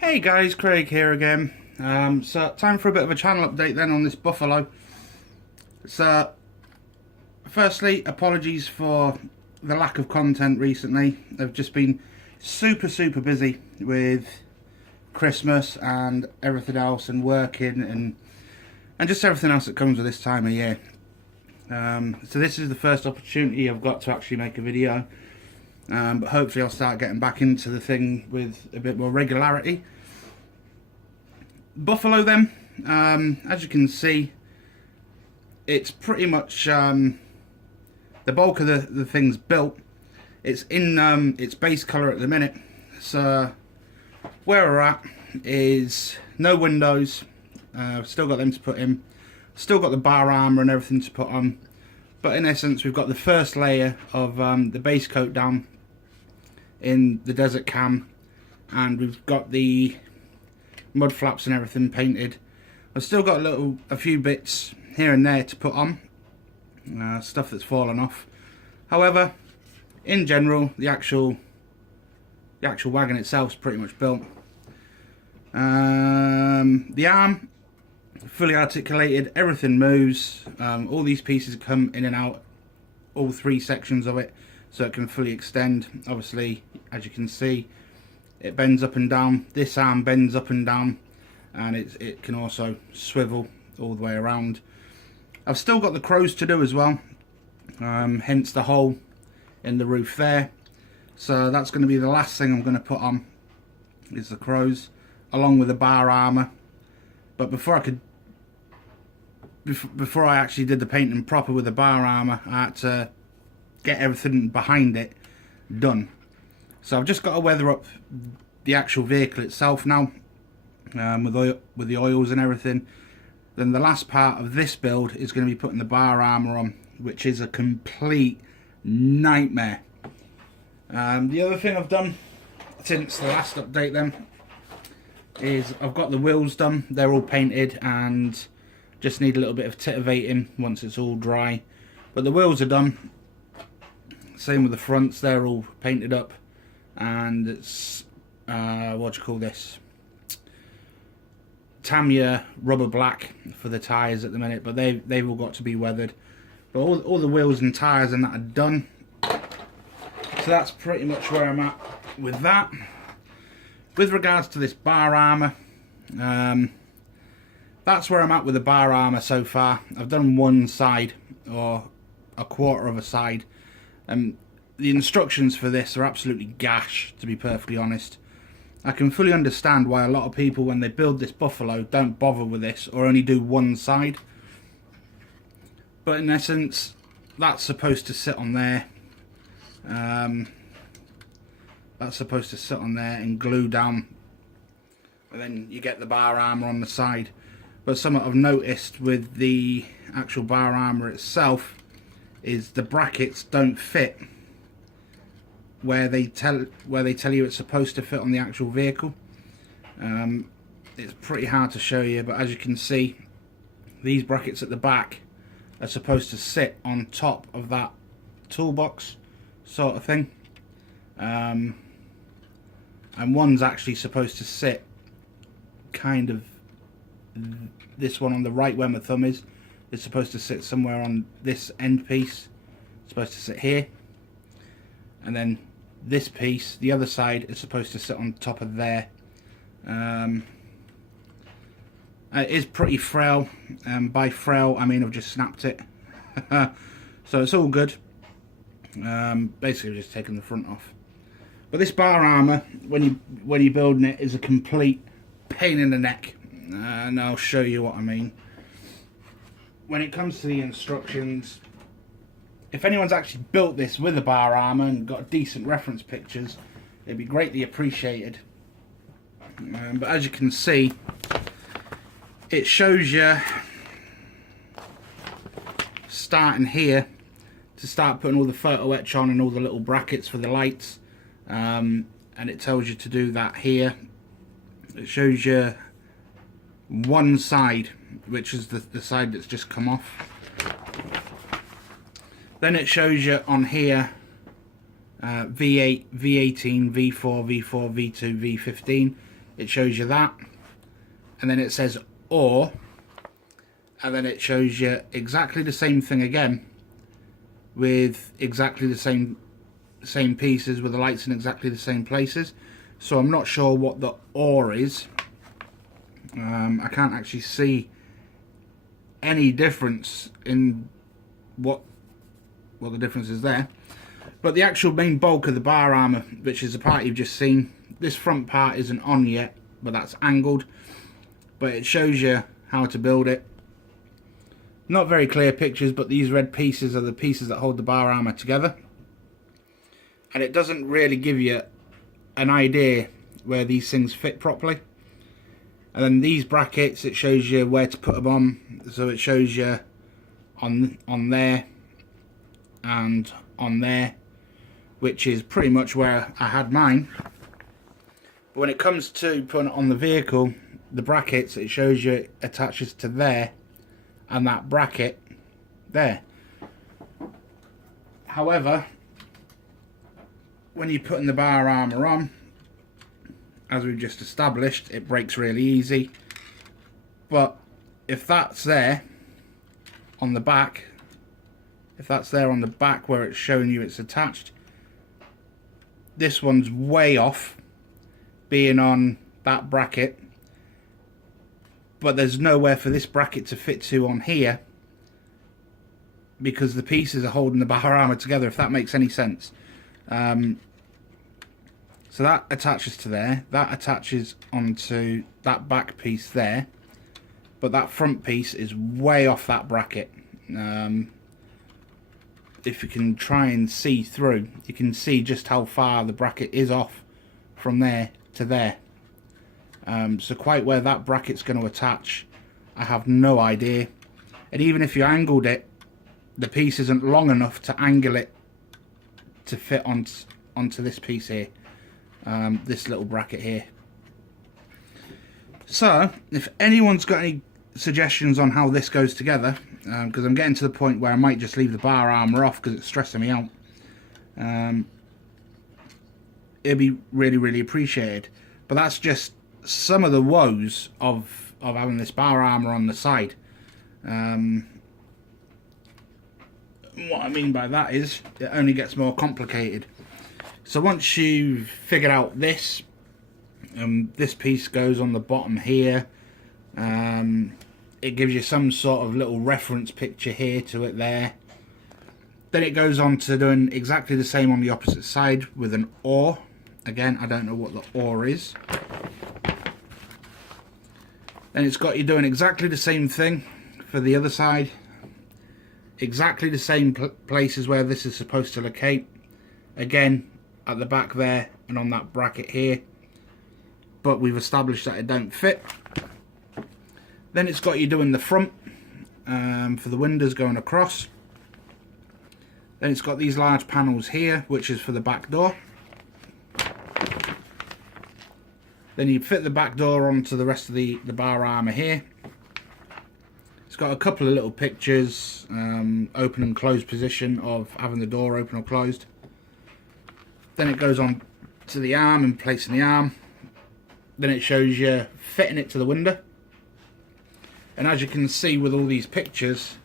Hey guys, Craig here again. So time for a bit of a channel update then on this buffalo. So firstly, apologies for the lack of content recently. I've just been super busy with Christmas and everything else, and working and just everything else that comes with this time of year. So this is the first opportunity I've got to actually make a video. But hopefully I'll start getting back into the thing with a bit more regularity. Buffalo then, as you can see, it's pretty much the bulk of the thing's built. It's in its base colour at the minute. So where we're at is no windows. Still got them to put in. Still got the bar armour and everything to put on. But in essence, we've got the first layer of the base coat down in the desert cam, and we've got the mud flaps and everything painted. I've still got a few bits here and there to put on, stuff that's fallen off. However, in general, the actual wagon itself is pretty much built. The arm, fully articulated, everything moves. All these pieces come in and out, all three sections of it, so it can fully extend. Obviously, as you can see, it bends up and down. This arm bends up and down, and it can also swivel all the way around. I've still got the crows to do as well, hence the hole in the roof there. So that's going to be the last thing I'm going to put on, is the crows, along with the bar armour. But before I actually did the painting proper with the bar armour, I had to get everything behind it done. So I've just got to weather up the actual vehicle itself now, with the oils and everything. Then the last part of this build is going to be putting the bar armour on, which is a complete nightmare. The other thing I've done since the last update then is I've got the wheels done. They're all painted and just need a little bit of titivating once it's all dry. But the wheels are done. Same with the fronts, they're all painted up, and it's what do you call this, Tamiya rubber black for the tyres at the minute, but they've all got to be weathered. But all the wheels and tyres and that are done. So that's pretty much where I'm at with that. With regards to this bar armour, that's where I'm at with the bar armour so far. I've done one side, or a quarter of a side. The instructions for this are absolutely gash, to be perfectly honest. I can fully understand why a lot of people, when they build this buffalo, don't bother with this or only do one side. But in essence, that's supposed to sit on there. That's supposed to sit on there and glue down, and then you get the bar armour on the side. But something I've noticed with the actual bar armour itself is the brackets don't fit where they tell you it's supposed to fit on the actual vehicle. It's pretty hard to show you, but as you can see, these brackets at the back are supposed to sit on top of that toolbox sort of thing, and one's actually supposed to sit kind of, this one on the right where my thumb is supposed to sit somewhere on this end piece. It's supposed to sit here, and then this piece, the other side, is supposed to sit on top of there. It is pretty frail. By frail I mean I've just snapped it. So it's all good. Basically just taking the front off. But this bar armour, when you're building it, is a complete pain in the neck, and I'll show you what I mean. When it comes to the instructions, if anyone's actually built this with a bar armour and got decent reference pictures, it'd be greatly appreciated. But as you can see, it shows you starting here to start putting all the photo etch on and all the little brackets for the lights, and it tells you to do that here. It shows you one side, which is the side that's just come off. Then it shows you on here V8, V18, V4, V4, V2, V15. it shows you that, and then it says or, and then it shows you exactly the same thing again with exactly the same pieces with the lights in exactly the same places. So I'm not sure what the or is. I can't actually see any difference in what the difference is there. But the actual main bulk of the bar armour, which is the part you've just seen, this front part isn't on yet, but that's angled. But it shows you how to build it. Not very clear pictures, but these red pieces are the pieces that hold the bar armour together. And it doesn't really give you an idea where these things fit properly. And then these brackets, it shows you where to put them on. So it shows you on there and on there, which is pretty much where I had mine. But when it comes to putting it on the vehicle, the brackets, it shows you it attaches to there and that bracket there. However, when you're putting the bar armour on, as we've just established, it breaks really easy. But if that's there on the back, where it's showing you it's attached, this one's way off being on that bracket, but there's nowhere for this bracket to fit to on here because the pieces are holding the bar armour together, if that makes any sense. So that attaches to there, that attaches onto that back piece there, but that front piece is way off that bracket. If you can try and see through, you can see just how far the bracket is off from there to there. So quite where that bracket's going to attach, I have no idea. And even if you angled it, the piece isn't long enough to angle it to fit onto this piece here, this little bracket here. So if anyone's got any suggestions on how this goes together, because I'm getting to the point where I might just leave the bar armour off because it's stressing me out, it'd be really appreciated. But that's just some of the woes of having this bar armour on the side. What I mean by that is it only gets more complicated. So once you've figured out this, this piece goes on the bottom here. It gives you some sort of little reference picture here to it there. Then it goes on to doing exactly the same on the opposite side with an or. Again, I don't know what the or is. Then it's got you doing exactly the same thing for the other side. Exactly the same places where this is supposed to locate. Again, at the back there and on that bracket here. But we've established that it don't fit. Then it's got you doing the front for the windows going across. Then it's got these large panels here, which is for the back door. Then you fit the back door onto the rest of the bar armour here. It's got a couple of little pictures, open and closed position of having the door open or closed. Then it goes on to the arm and placing the arm. Then it shows you fitting it to the window. And as you can see with all these pictures,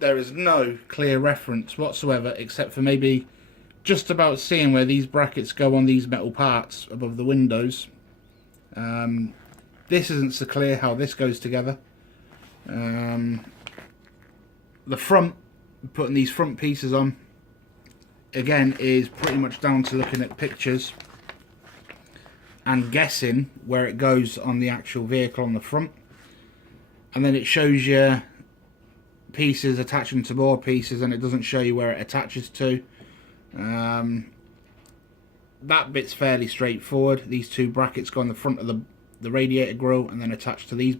there is no clear reference whatsoever, except for maybe just about seeing where these brackets go on these metal parts above the windows. This isn't so clear how this goes together. The front, putting these front pieces on, again, is pretty much down to looking at pictures and guessing where it goes on the actual vehicle on the front. And then it shows you pieces attaching to more pieces, and it doesn't show you where it attaches to. That bit's fairly straightforward. These two brackets go on the front of the radiator grille and then attach to these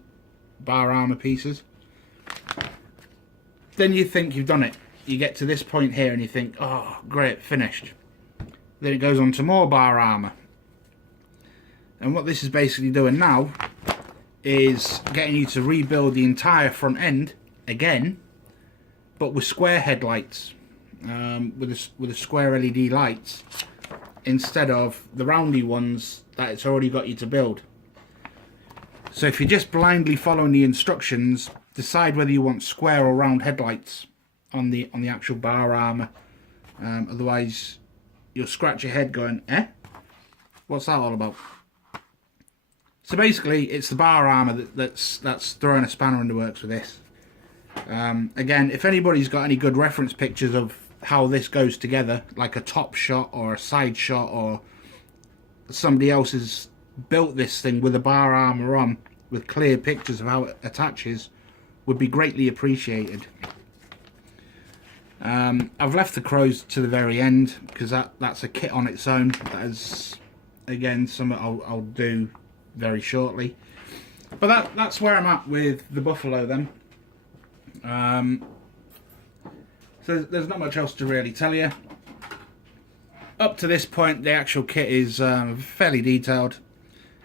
bar armour pieces. Then you think you've done it. You get to this point here and you think, oh great, finished. Then it goes on to more bar armour. And what this is basically doing now is getting you to rebuild the entire front end again, but with square headlights, with the square LED lights, instead of the roundy ones that it's already got you to build. So if you're just blindly following the instructions, decide whether you want square or round headlights on the actual bar armour. Otherwise you'll scratch your head going, what's that all about? So basically it's the bar armour that's throwing a spanner in the works with this. Again, if anybody's got any good reference pictures of how this goes together, like a top shot or a side shot, or somebody else has built this thing with a bar armour on with clear pictures of how it attaches, would be greatly appreciated. I've left the crows to the very end because that's a kit on its own. That is, again, something I'll do very shortly. But that's where I'm at with the Buffalo then. So there's not much else to really tell you. Up to this point, the actual kit is fairly detailed.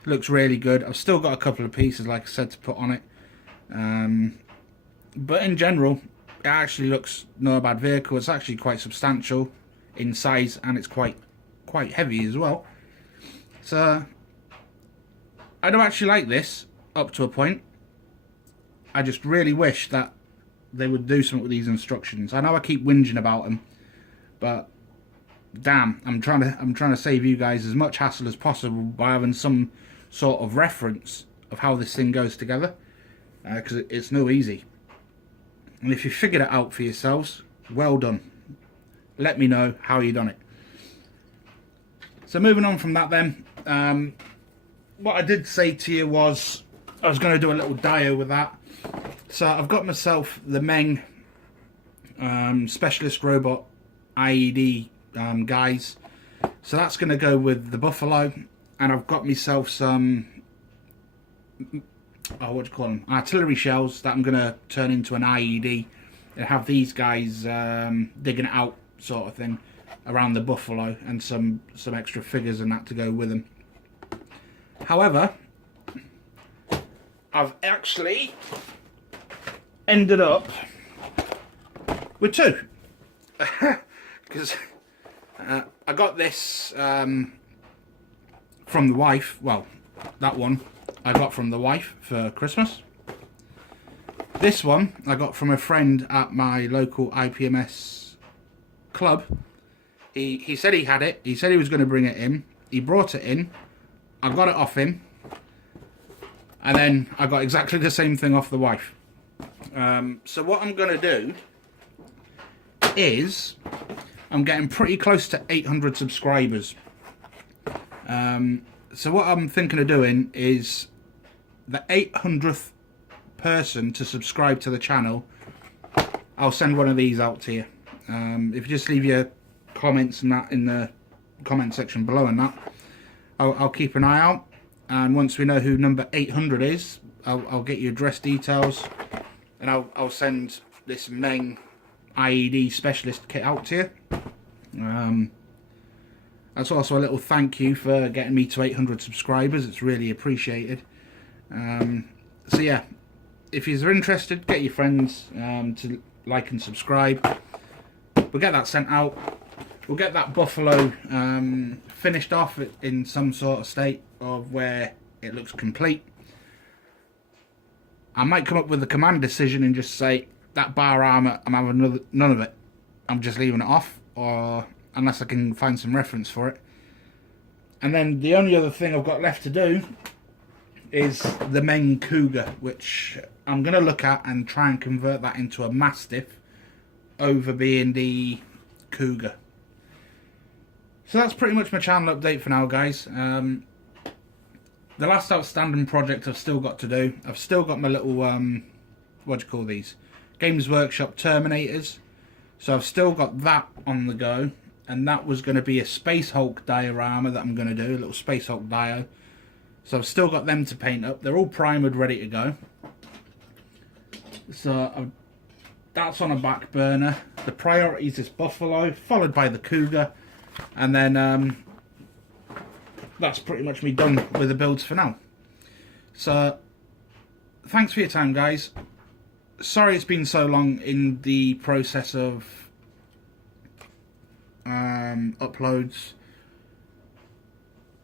Looks really good. I've still got a couple of pieces, like I said, to put on it. But in general, it actually looks not a bad vehicle. It's actually quite substantial in size, and it's quite heavy as well. So I do actually like this up to a point. I just really wish that they would do something with these instructions. I know I keep whinging about them, but damn, I'm trying to save you guys as much hassle as possible by having some sort of reference of how this thing goes together, because it's no easy. And if you figured it out for yourselves, well done. Let me know how you done it. So moving on from that then, what I did say to you was I was going to do a little dio with that. So I've got myself the Meng Specialist Robot IED guys. So that's going to go with the Buffalo. And I've got myself some, what do you call them, artillery shells that I'm going to turn into an IED. And have these guys digging it out sort of thing around the Buffalo. And some extra figures and that to go with them. However, I've actually ended up with two, because I got this from the wife. Well, that one I got from the wife for Christmas. This one I got from a friend at my local IPMS club. He said he had it. He said he was going to bring it in. He brought it in. I got it off him. And then I got exactly the same thing off the wife. So what I'm going to do is I'm getting pretty close to 800 subscribers. So what I'm thinking of doing is the 800th person to subscribe to the channel, I'll send one of these out to you. If you just leave your comments and that in the comment section below and that, I'll keep an eye out. And once we know who number 800 is, I'll get your address details, and I'll send this Meng IED Specialist kit out to you. That's also a little thank you for getting me to 800 subscribers. It's really appreciated. So yeah, if you're interested, get your friends to like and subscribe. We'll get that sent out. We'll get that Buffalo finished off in some sort of state of where it looks complete. I might come up with a command decision and just say that bar armour, I'm having none of it. I'm just leaving it off, or unless I can find some reference for it. And then the only other thing I've got left to do is the Meng Cougar, which I'm going to look at and try and convert that into a Mastiff over being the Cougar. So that's pretty much my channel update for now, guys. The last outstanding project I've still got to do. I've still got my little, what do you call these? Games Workshop Terminators. So I've still got that on the go. And that was going to be a Space Hulk diorama that I'm going to do. A little Space Hulk dio. So I've still got them to paint up. They're all primed, ready to go. So that's on a back burner. The priority is this Buffalo, followed by the Cougar. And then that's pretty much me done with the builds for now. So thanks for your time, guys. Sorry it's been so long in the process of uploads.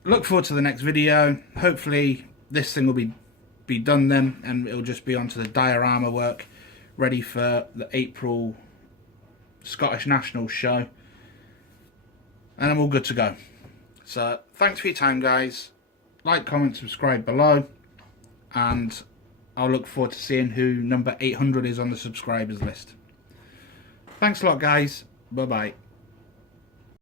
look forward to the next video. Hopefully this thing will be done then, and it'll just be onto the diorama work, ready for the April Scottish Nationals show, and I'm all good to go. So thanks for your time, guys. Like, comment, subscribe below, and I'll look forward to seeing who number 800 is on the subscribers list. Thanks a lot, guys. Bye bye.